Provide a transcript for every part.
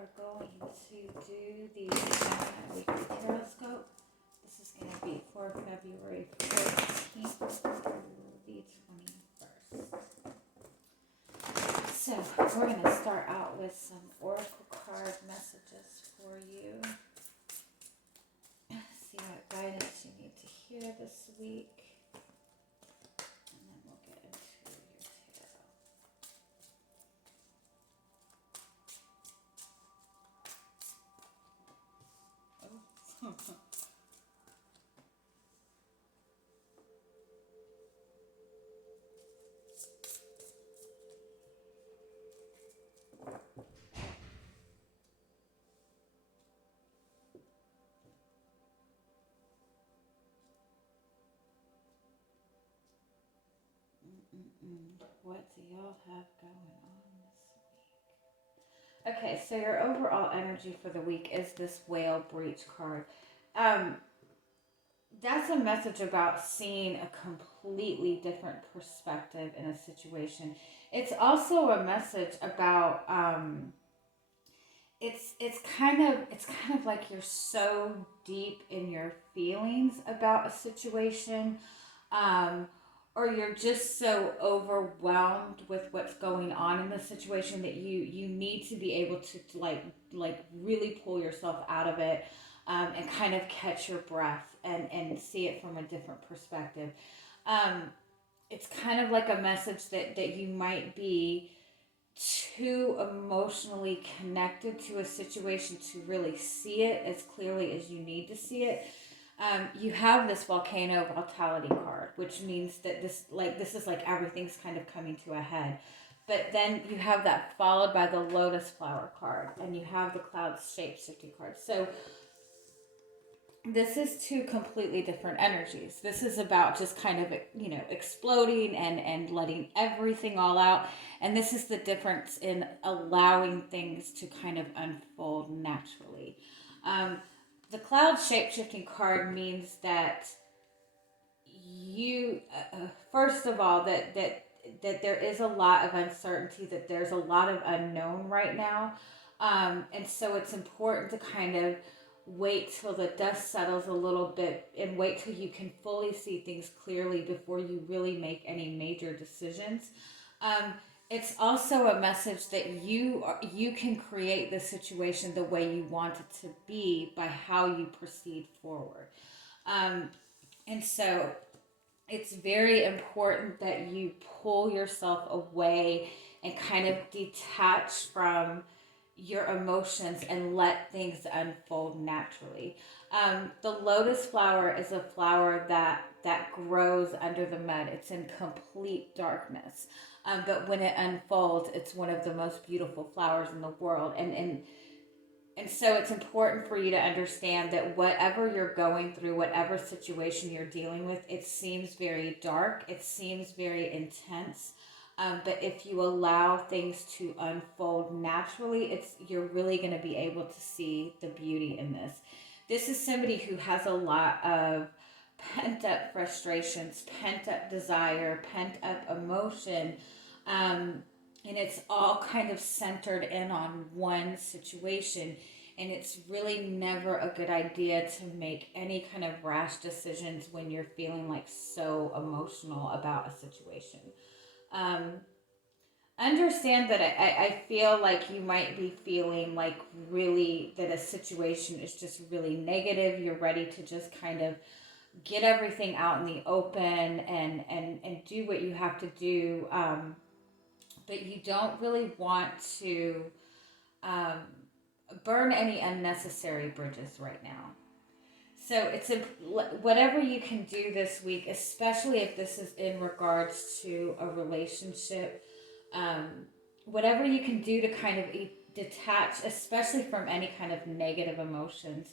are going to do the Gemini Weekly Tarotscope. This is going to be for February 14th through the 21st. So we're going to start out with some oracle card messages for you. See what guidance you need to hear this week. And then we'll get into your tarot. Oh. What do y'all have going on this week? Okay, so your overall energy for the week is this whale breach card. That's a message about seeing a completely different perspective in a situation. It's also a message about it's kind of like you're so deep in your feelings about a situation, or you're just so overwhelmed with what's going on in the situation that you need to be able to like really pull yourself out of it, and kind of catch your breath and see it from a different perspective. It's kind of like a message that you might be too emotionally connected to a situation to really see it as clearly as you need to see it. You have this volcano vitality card, which means that this is like everything's kind of coming to a head. But then you have that followed by the lotus flower card, and you have the cloud shape-shifting card. So this is two completely different energies. This is about just kind of, exploding and letting everything all out. And this is the difference in allowing things to kind of unfold naturally. The cloud shape-shifting card means that you, first of all, that there is a lot of uncertainty, that there's a lot of unknown right now. And so it's important to kind of wait till the dust settles a little bit and wait till you can fully see things clearly before you really make any major decisions. It's also a message that you can create the situation the way you want it to be by how you proceed forward. And so it's very important that you pull yourself away and kind of detach from your emotions and let things unfold naturally. The lotus flower is a flower that grows under the mud. It's in complete darkness. But when it unfolds, it's one of the most beautiful flowers in the world. And so it's important for you to understand that whatever you're going through, whatever situation you're dealing with, it seems very dark. It seems very intense. But if you allow things to unfold naturally, you're really going to be able to see the beauty in this. This is somebody who has a lot of pent up frustrations, pent up desire, pent up emotion, and it's all kind of centered in on one situation. And it's really never a good idea to make any kind of rash decisions when you're feeling like so emotional about a situation. Understand that I feel like you might be feeling like really that a situation is just really negative. You're ready to just kind of get everything out in the open and do what you have to do. But you don't really want to burn any unnecessary bridges right now. So it's whatever you can do this week, especially if this is in regards to a relationship, whatever you can do to kind of detach, especially from any kind of negative emotions.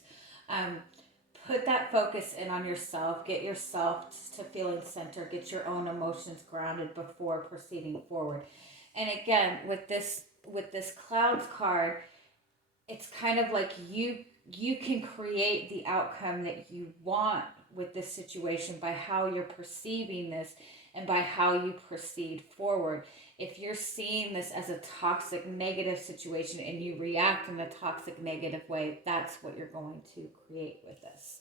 Put that focus in on yourself. Get yourself to feeling centered. Get your own emotions grounded before proceeding forward. And again, with this clouds card, it's kind of like you can create the outcome that you want with this situation by how you're perceiving this and by how you proceed forward. If you're seeing this as a toxic negative situation and you react in a toxic negative way, that's what you're going to create with this.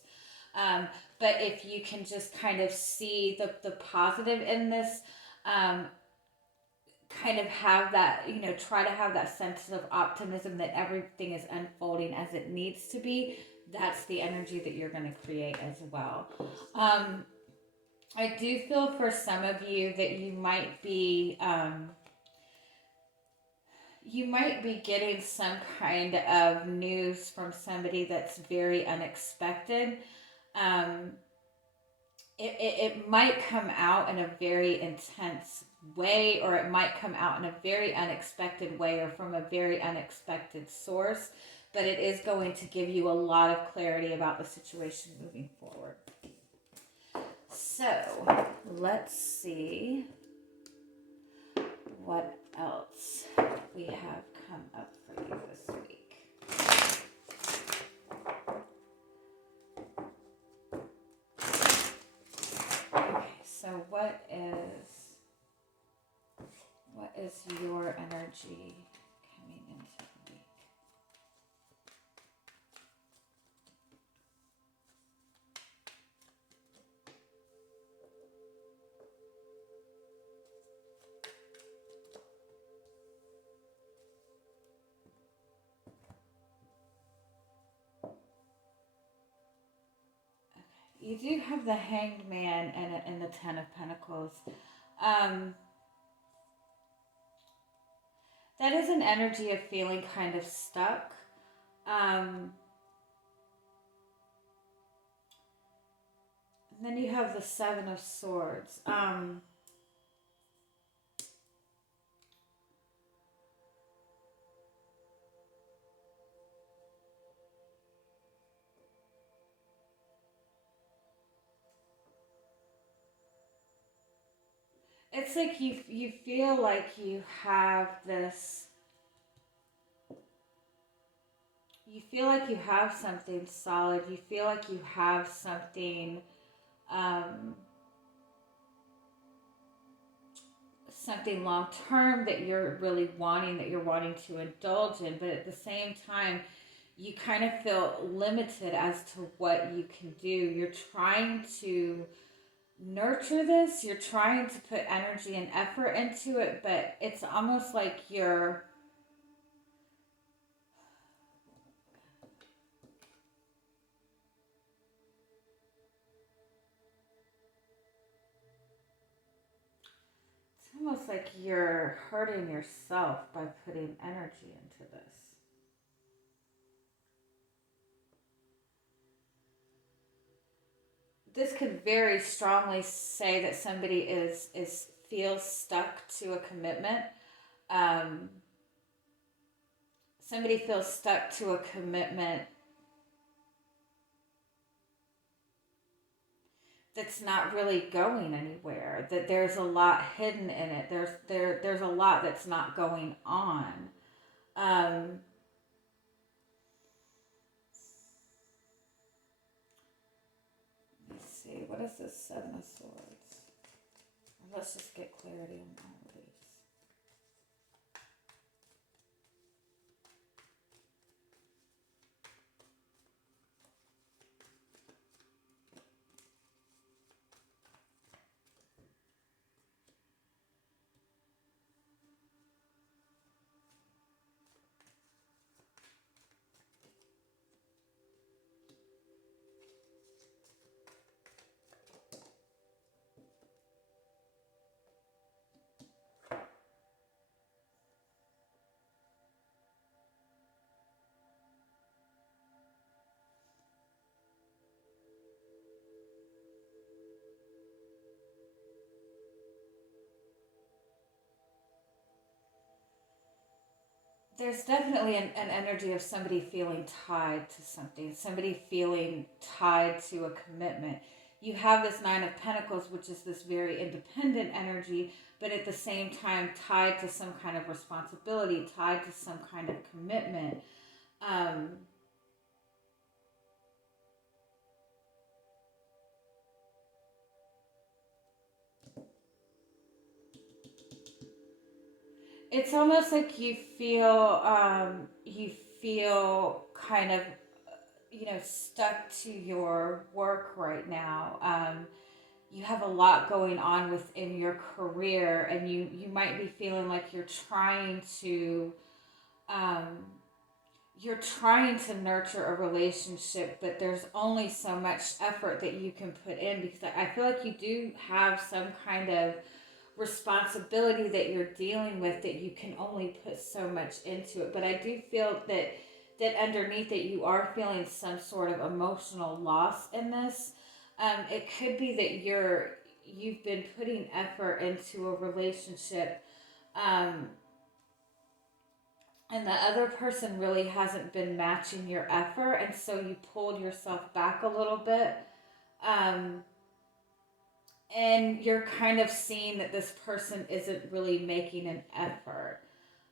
But if you can just kind of see the positive in this, kind of have that, try to have that sense of optimism that everything is unfolding as it needs to be, that's the energy that you're going to create as well. I do feel for some of you that you might be getting some kind of news from somebody that's very unexpected. Um, it might come out in a very intense way, or it might come out in a very unexpected way, or from a very unexpected source, but it is going to give you a lot of clarity about the situation moving forward. So let's see what else we have come up for you this week. Okay, so what is your energy coming into the week? You do have the Hanged Man and the Ten of Pentacles. That is an energy of feeling kind of stuck. And then you have the Seven of Swords. It's like you feel like you have this. You feel like you have something solid. You feel like you have something, something long term that you're really wanting, that you're wanting to indulge in. But at the same time, you kind of feel limited as to what you can do. You're trying to nurture this. You're trying to put energy and effort into it, but it's almost like you're. It's almost like you're hurting yourself by putting energy into this. This could very strongly say that somebody feels stuck to a commitment. Somebody feels stuck to a commitment that's not really going anywhere. That there's a lot hidden in it. There's a lot that's not going on. Let's see. What is this Seven of Swords? Let's just get clarity on all of these. There's definitely an energy of somebody feeling tied to something, somebody feeling tied to a commitment. You have this Nine of Pentacles, which is this very independent energy, but at the same time tied to some kind of responsibility, tied to some kind of commitment. It's almost like you feel kind of, stuck to your work right now. You have a lot going on within your career, and you might be feeling like um, you're trying to nurture a relationship, but there's only so much effort that you can put in, because I feel like you do have some kind of responsibility that you're dealing with, that you can only put so much into it. But I do feel that underneath it, you are feeling some sort of emotional loss in this. It could be that you've been putting effort into a relationship, um, and the other person really hasn't been matching your effort, and so you pulled yourself back a little bit. Um, and you're kind of seeing that this person isn't really making an effort.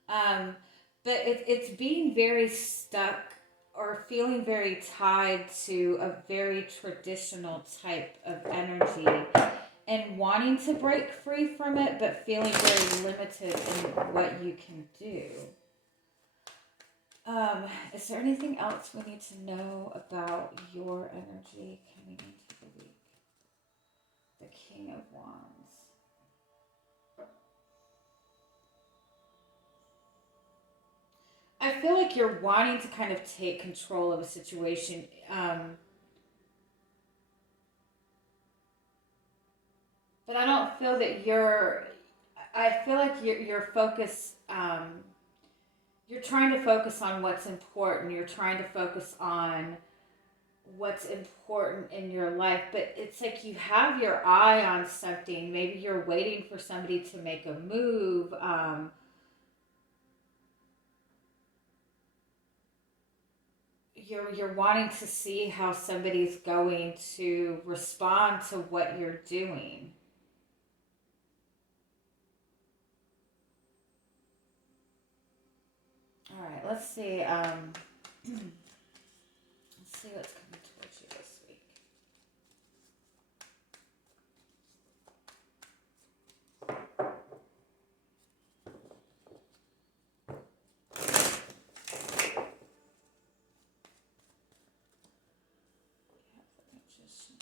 Um, but it's being very stuck or feeling very tied to a very traditional type of energy, and wanting to break free from it, but feeling very limited in what you can do. Is there anything else we need to know about your energy coming into the week? The King of Wands. I feel like you're wanting to kind of take control of a situation, but I don't feel that you're. I feel like your focus. You're trying to focus on what's important. You're trying to focus on what's important in your life, but it's like you have your eye on something. Maybe you're waiting for somebody to make a move. You're wanting to see how somebody's going to respond to what you're doing. All right, let's see. Let's see what's coming towards you this week. We have the Magician.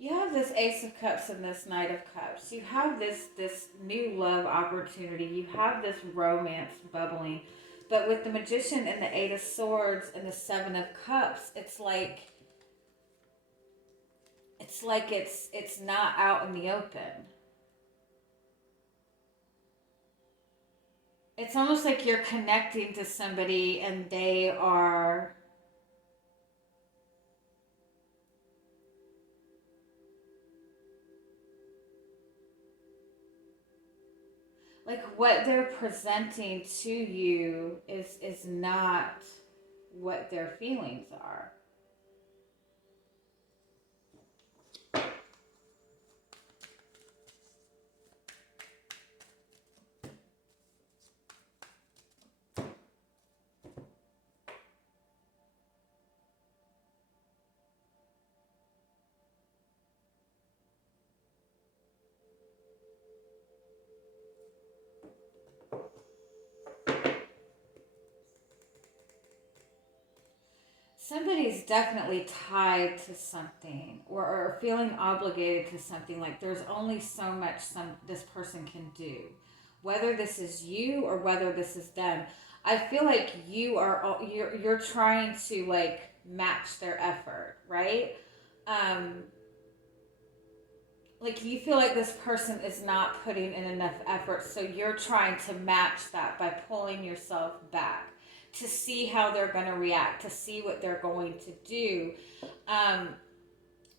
You have this Ace of Cups and this Knight of Cups. You have this new love opportunity. You have this romance bubbling. But with the Magician and the Eight of Swords and the Seven of Cups, it's not out in the open. It's almost like you're connecting to somebody and they are like, what they're presenting to you is not what their feelings are. Somebody's definitely tied to something, or feeling obligated to something. Like there's only so much this person can do, whether this is you or whether this is them. I feel like you're trying to like match their effort, right? Um, like you feel like this person is not putting in enough effort, so you're trying to match that by pulling yourself back to see how they're going to react, to see what they're going to do. um,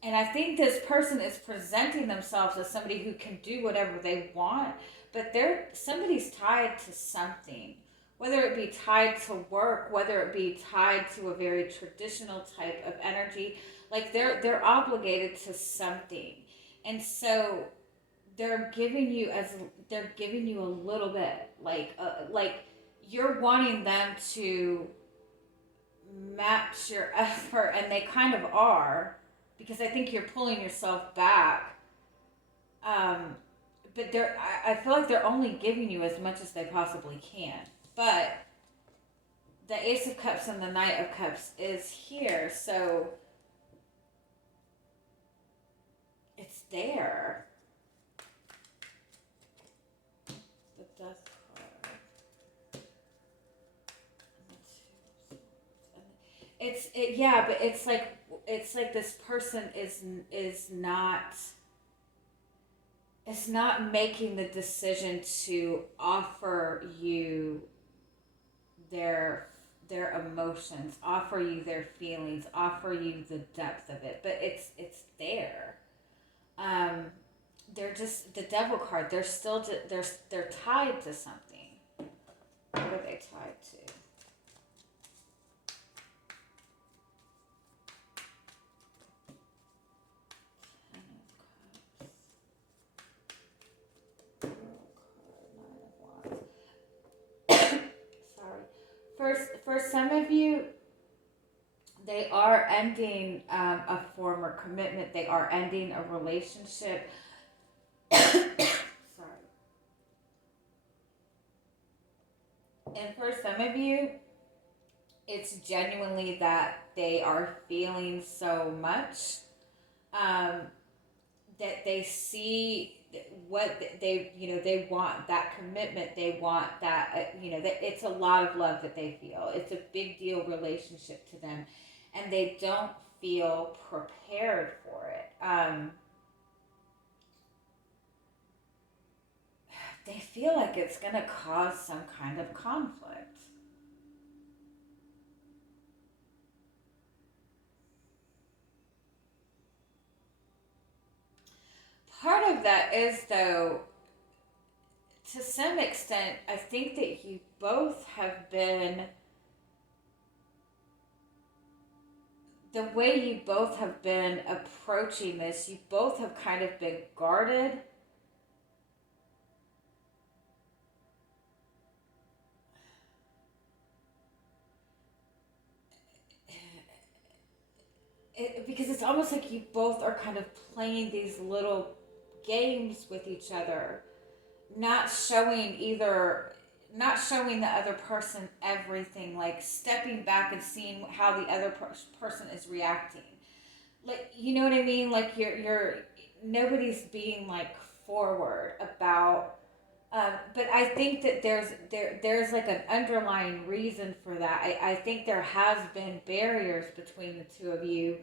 and I think this person is presenting themselves as somebody who can do whatever they want, but somebody's tied to something, whether it be tied to work, whether it be tied to a very traditional type of energy. Like they're obligated to something, and so they're giving you a little bit, like you're wanting them to match your effort, and they kind of are, because I think you're pulling yourself back. Um, but I feel like they're only giving you as much as they possibly can. But the Ace of Cups and the Knight of Cups is here, so it's there. The Death card. Yeah, but it's like this person is not making the decision to offer you their emotions, offer you their feelings, offer you the depth of it. But it's there. Um, they're just the Devil card. They're still they're tied to something. What are they tied to? Sorry. For some of you, they are ending a former commitment. They are ending a relationship. Sorry. And for some of you, it's genuinely that they are feeling so much um, that they see what they want that commitment, they want that that it's a lot of love that they feel. It's a big deal relationship to them, and they don't feel prepared for it. They feel like it's going to cause some kind of conflict. Part of that is, though, to some extent, I think that you both have been, the way you both have been approaching this, you both have kind of been guarded. Because it's almost like you both are kind of playing these little games with each other, not showing the other person everything, like stepping back and seeing how the other person is reacting. Like, you know what I mean? Like you're nobody's being like forward about. But I think that there's like an underlying reason for that. I think there has been barriers between the two of you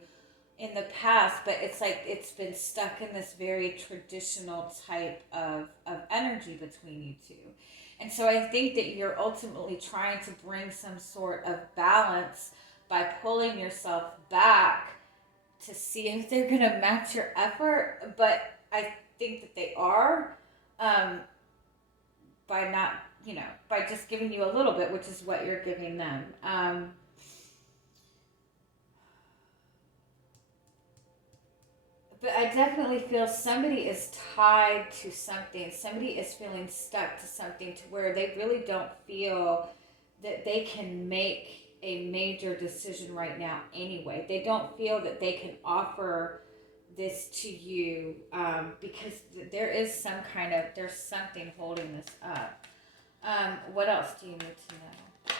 in the past, but it's like it's been stuck in this very traditional type of energy between you two. And so I think that you're ultimately trying to bring some sort of balance by pulling yourself back to see if they're going to match your effort. But I think that they are, um, by not, by just giving you a little bit, which is what you're giving them. But I definitely feel somebody is tied to something. Somebody is feeling stuck to something to where they really don't feel that they can make a major decision right now anyway. They don't feel that they can offer this to you because there's something holding this up. What else do you need to know?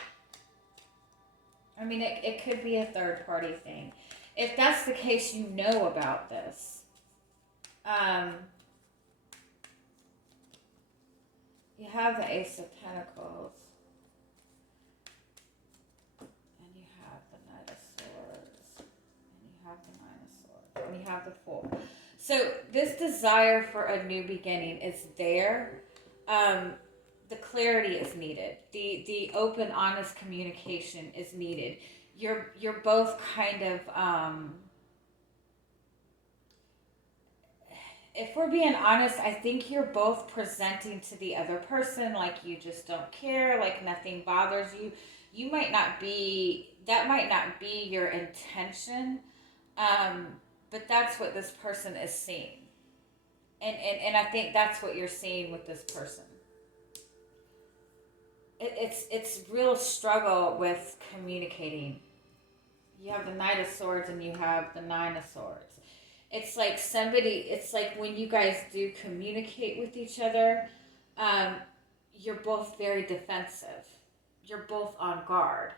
I mean, it could be a third party thing. If that's the case, you know about this. You have the Ace of Pentacles, and you have the Knight of Swords, and you have the Nine of Swords, and you have the Fool. So this desire for a new beginning is there. The clarity is needed. The open, honest communication is needed. You're both kind of if we're being honest, I think you're both presenting to the other person like you just don't care, like nothing bothers you. You might not be, that might not be your intention, um, but that's what this person is seeing. And I think that's what you're seeing with this person. It's real struggle with communicating. You have the Knight of Swords and you have the Nine of Swords. It's like somebody, it's like when you guys do communicate with each other, um, you're both very defensive. You're both on guard.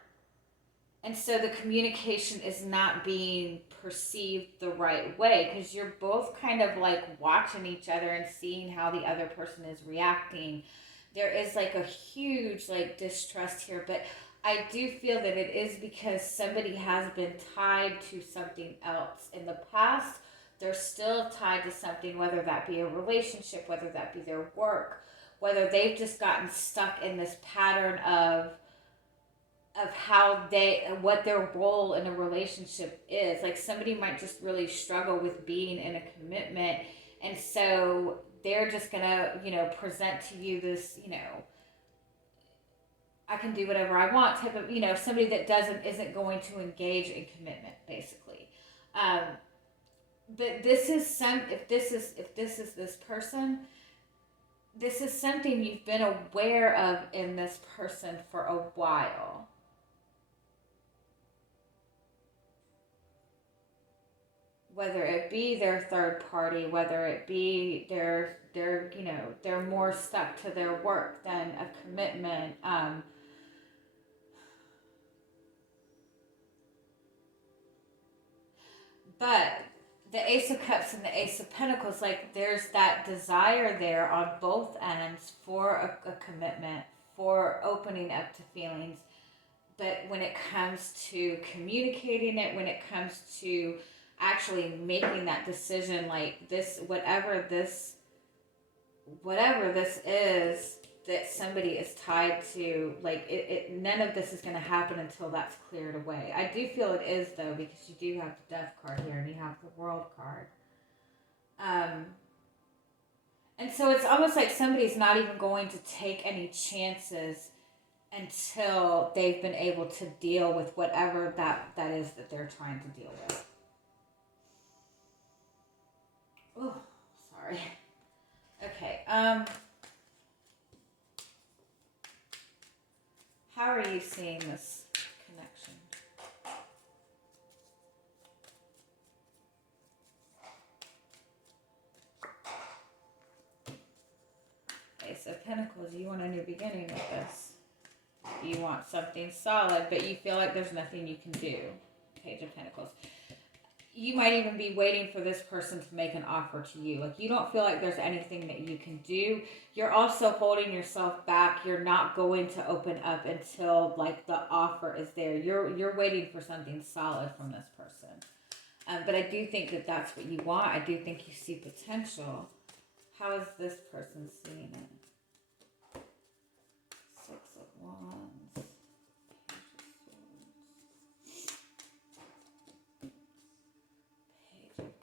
And so the communication is not being perceived the right way because you're both kind of like watching each other and seeing how the other person is reacting. There is like a huge like distrust here, but I do feel that it is because somebody has been tied to something else in the past. They're still tied to something, whether that be a relationship, whether that be their work, whether they've just gotten stuck in this pattern of how they, what their role in a relationship is. Like somebody might just really struggle with being in a commitment, and so they're just gonna, present to you this, I can do whatever I want type of, somebody that isn't going to engage in commitment, basically. um, but this is if this is this person, this is something you've been aware of in this person for a while. Whether it be their third party, whether it be they're more stuck to their work than a commitment. But the Ace of Cups and the Ace of Pentacles, like there's that desire there on both ends for a commitment, for opening up to feelings. But when it comes to communicating it, when it comes to actually making that decision, like this, whatever this is that somebody is tied to, like none of this is going to happen until that's cleared away. I do feel it is, though, because you do have the Death card here and you have the World card. And so it's almost like somebody's not even going to take any chances until they've been able to deal with whatever that is that they're trying to deal with. Oh, sorry. Okay. How are you seeing this connection? Ace of Pentacles. You want a new beginning with this. You want something solid, but you feel like there's nothing you can do. Page of Pentacles. You might even be waiting for this person to make an offer to you. Like you don't feel like there's anything that you can do. You're also holding yourself back. You're not going to open up until like the offer is there. You're waiting for something solid from this person. But I do think that that's what you want. I do think you see potential. How is this person seeing it? Six of Wands. Page of Cups.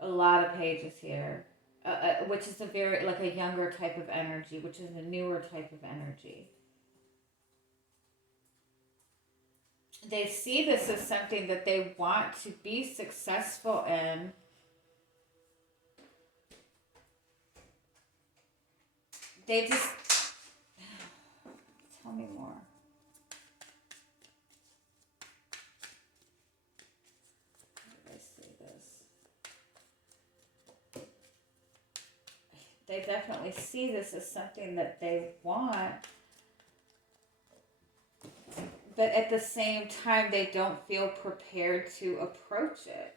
A lot of pages here. Which is a very, like a younger type of energy, which is a newer type of energy. They see this as something that they want to be successful in. They just... Tell me more. How did I say this? They definitely see this as something that they want. But at the same time, they don't feel prepared to approach it.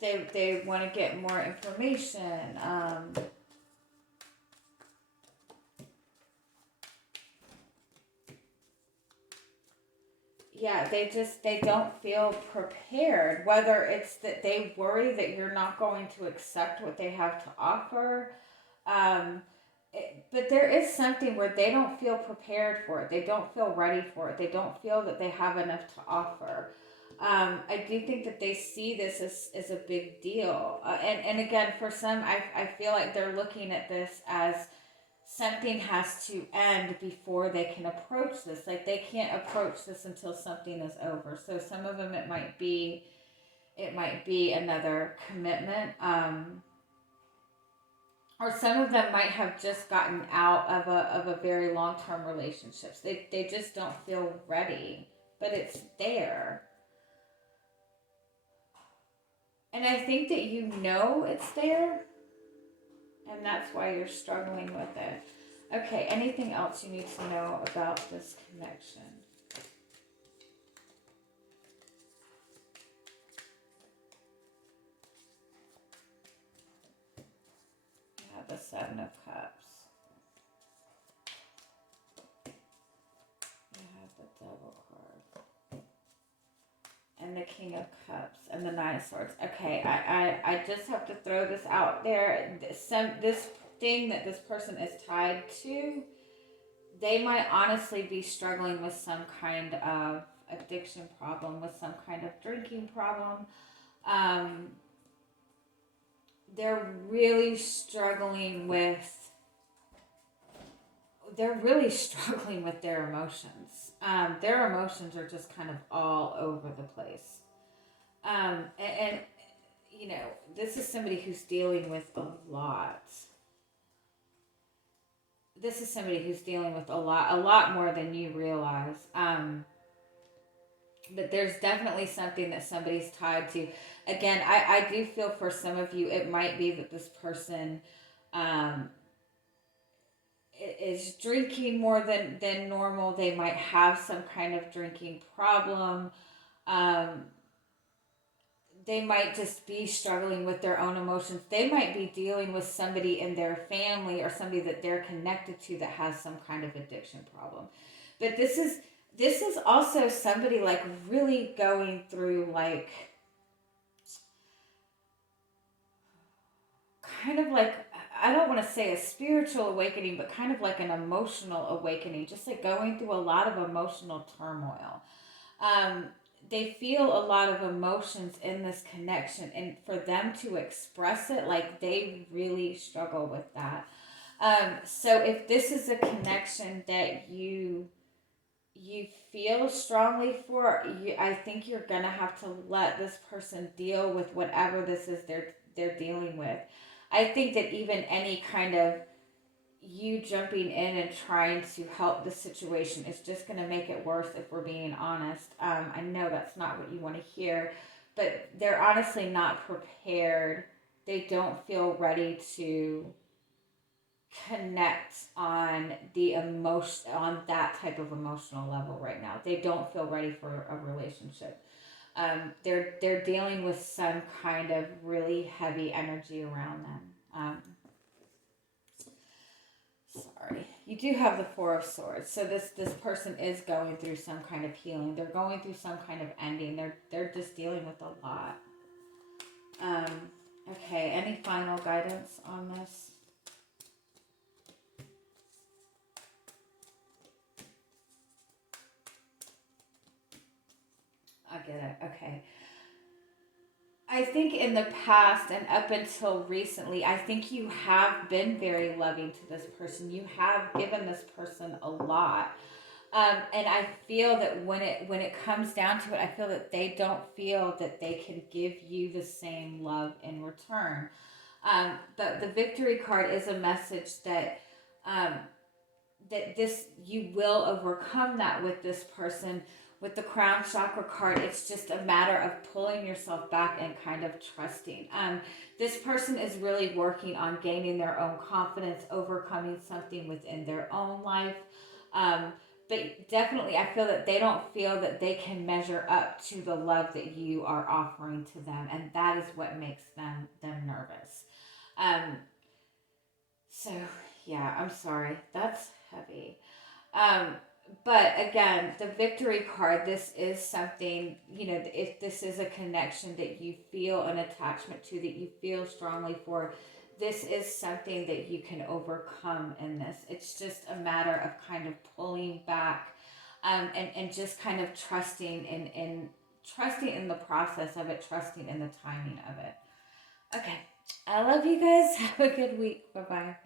They want to get more information. yeah, they don't feel prepared. Whether it's that they worry that you're not going to accept what they have to offer, um, but there is something where they don't feel prepared for it. They don't feel ready for it. They don't feel that they have enough to offer. I do think that they see this as a big deal. And again, for some, I feel like they're looking at this as something has to end before they can approach this. Like they can't approach this until something is over. So some of them, it might be another commitment. Or some of them might have just gotten out of a very long term relationships. They just don't feel ready, but it's there. And I think that you know it's there, and that's why you're struggling with it. Okay, anything else you need to know about this connection? Yeah, the Seven of Cups. You have the Devil card. And the King of Cups and the Nine of Swords. Okay, I just have to throw this out there. This thing that this person is tied to, they might honestly be struggling with some kind of addiction problem, with some kind of drinking problem. Um, they're really struggling with their emotions. Their emotions are just kind of all over the place. And you know, this is somebody who's dealing with a lot. This is somebody who's dealing with a lot more than you realize. But there's definitely something that somebody's tied to. Again, I do feel for some of you, it might be that this person um, is drinking more than normal. They might have some kind of drinking problem. Um, they might just be struggling with their own emotions. They might be dealing with somebody in their family or somebody that they're connected to that has some kind of addiction problem. But this is also somebody like really going through like kind of like, I don't want to say a spiritual awakening, but kind of like an emotional awakening, just like going through a lot of emotional turmoil. Um, they feel a lot of emotions in this connection, and for them to express it, like they really struggle with that. So if this is a connection that you feel strongly for, I think you're gonna have to let this person deal with whatever this is they're dealing with. I think that even any kind of you jumping in and trying to help the situation is just going to make it worse if we're being honest. I know that's not what you want to hear, but they're honestly not prepared. They don't feel ready to connect on the emotion, on that type of emotional level right now. They don't feel ready for a relationship. They're dealing with some kind of really heavy energy around them. Sorry. You do have the Four of Swords. So this person is going through some kind of healing. They're going through some kind of ending. They're just dealing with a lot. Okay, any final guidance on this? I get it. Okay. I think in the past and up until recently, I think you have been very loving to this person. You have given this person a lot. And I feel that when it comes down to it, I feel that they don't feel that they can give you the same love in return. But the Victory card is a message that um, that this you will overcome that with this person. With the Crown Chakra card, it's just a matter of pulling yourself back and kind of trusting. This person is really working on gaining their own confidence, overcoming something within their own life. Um, but definitely, I feel that they don't feel that they can measure up to the love that you are offering to them, and that is what makes them nervous. Um, so yeah, I'm sorry. That's heavy. Um, But again, the victory card, this is something, if this is a connection that you feel an attachment to, that you feel strongly for, this is something that you can overcome in this. It's just a matter of kind of pulling back, and just kind of trusting in the process of it, trusting in the timing of it. Okay. I love you guys. Have a good week. Bye bye.